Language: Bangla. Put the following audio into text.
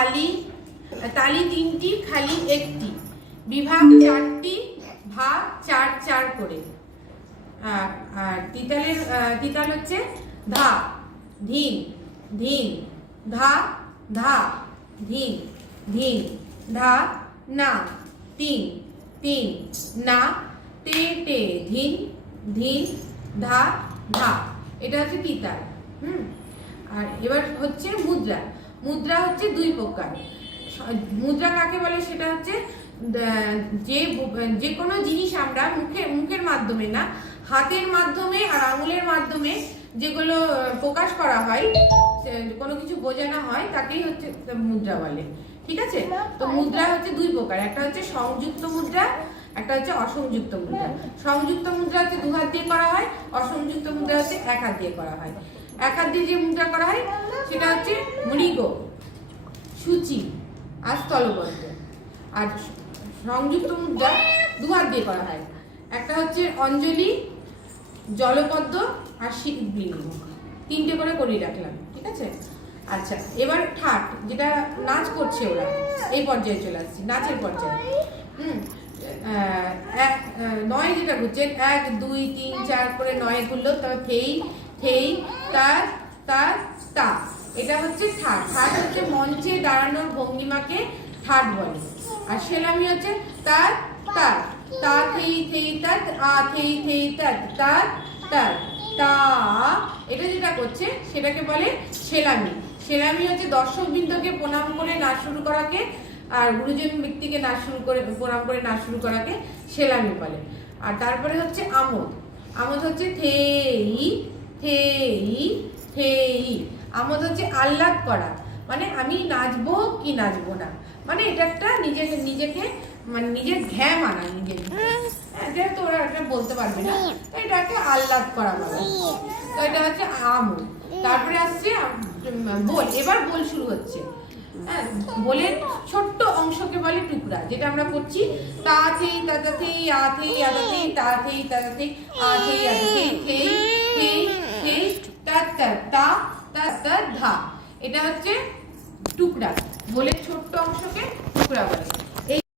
খালি, তালি 3টি খালি 1টি, বিভাগ 4টি, ভাগ 4 4 করে। আর তিতাল হচ্ছে ধা, ধিন, ধিন, ধা, ধা, ধিন, ধিন, ধা, না, তিন, তিন, না, তে তে, ধিন, ধিন, ধা, ধা। এটা হচ্ছে তিতাল। আর এবার হচ্ছে মুদ্রা। মুদ্রা হচ্ছে 2 প্রকার। মুদ্রা কাকে বলে সেটা হচ্ছে যে কোনো জিনিস আমরা মুখের মাধ্যমে না, হাতের মাধ্যমে আর আঙুলের মাধ্যমে যেগুলো প্রকাশ করা হয়, কোনো কিছু বোঝানো হয়, তাকেই হচ্ছে মুদ্রা বলে। ঠিক আছে? তো মুদ্রা হচ্ছে 2 প্রকার, একটা হচ্ছে সংযুক্ত মুদ্রা, একটা হচ্ছে অসংযুক্ত মুদ্রা। সংযুক্ত মুদ্রা হচ্ছে 2 হাত দিয়ে করা হয়, অসংযুক্ত মুদ্রা হচ্ছে 1 হাত দিয়ে করা হয়। 1 হাত দিয়ে যে মুদ্রা করা হয় সেটা হচ্ছে মৃগ, সূচি আর স্থলবদ্ধ। আর সংযুক্ত মুদ্রা 2 হাত দিয়ে করা হয়, একটা হচ্ছে অঞ্জলি, জলপদ্ম আর শিবলিঙ্গ। 3টে করে করিয়ে রাখলাম। ঠিক আছে? আচ্ছা, এবার ঠাট, যেটা নাচ করছে ওরা, এই পর্যায়ে চলে আসছি, নাচের পর্যায়ে। 9 যেটা ঘুরছে, 1 2 3 4 করে 9 ঘুরলো, তবে থেই, থেই, তার, তার, তা। এটা হচ্ছে ঠাট। ঠাট হচ্ছে মঞ্চে দাঁড়ানোর ভঙ্গিমাকে ঠাট বলে। আর সেলামি হচ্ছে তার, তার, তা, থেই, থেই, তার, আ, থেই, থেই, তার, তার, তার, তা। এটা যেটা করছে সেটাকে বলে সেলামি। সেলামি হচ্ছে দর্শকবৃন্দকে প্রণাম করে নাচ শুরু করাকে, আর গুরুজন ব্যক্তিকে নাচ শুরু করে প্রণাম করে নাচ শুরু করাকে সেলামি বলে। আর তারপরে হচ্ছে আমোদ। আমোদ হচ্ছে থেই, থেই, থেই। আমোদ হচ্ছে আহ্লাদ করা, মানে আমি নাচবো কি নাচবো না, মানে এটা একটা নিজেকে মানে নিজের ঘ্যাম আনা, নিজের যেহেতু ওরা এটা বলতে পারবে না, এটাকে আহ্লাদ করা বলে। তো এটা হচ্ছে আমোদ। তারপরে আসছে বল। এবার বল শুরু হচ্ছে। বলের ছোট্ট অংশকে বলে টুকরা, যেটা আমরা করছি তা থেই তাতা থেই, আ থেই আতা থেই, তা থেই তাতা থেই, আ থেই আতা থেই, থেই, থেই, থেই, তা তা, তা তা তা, ধা। এটা হচ্ছে টুকরা। বলের ছোট্ট অংশকে টুকরা বলে।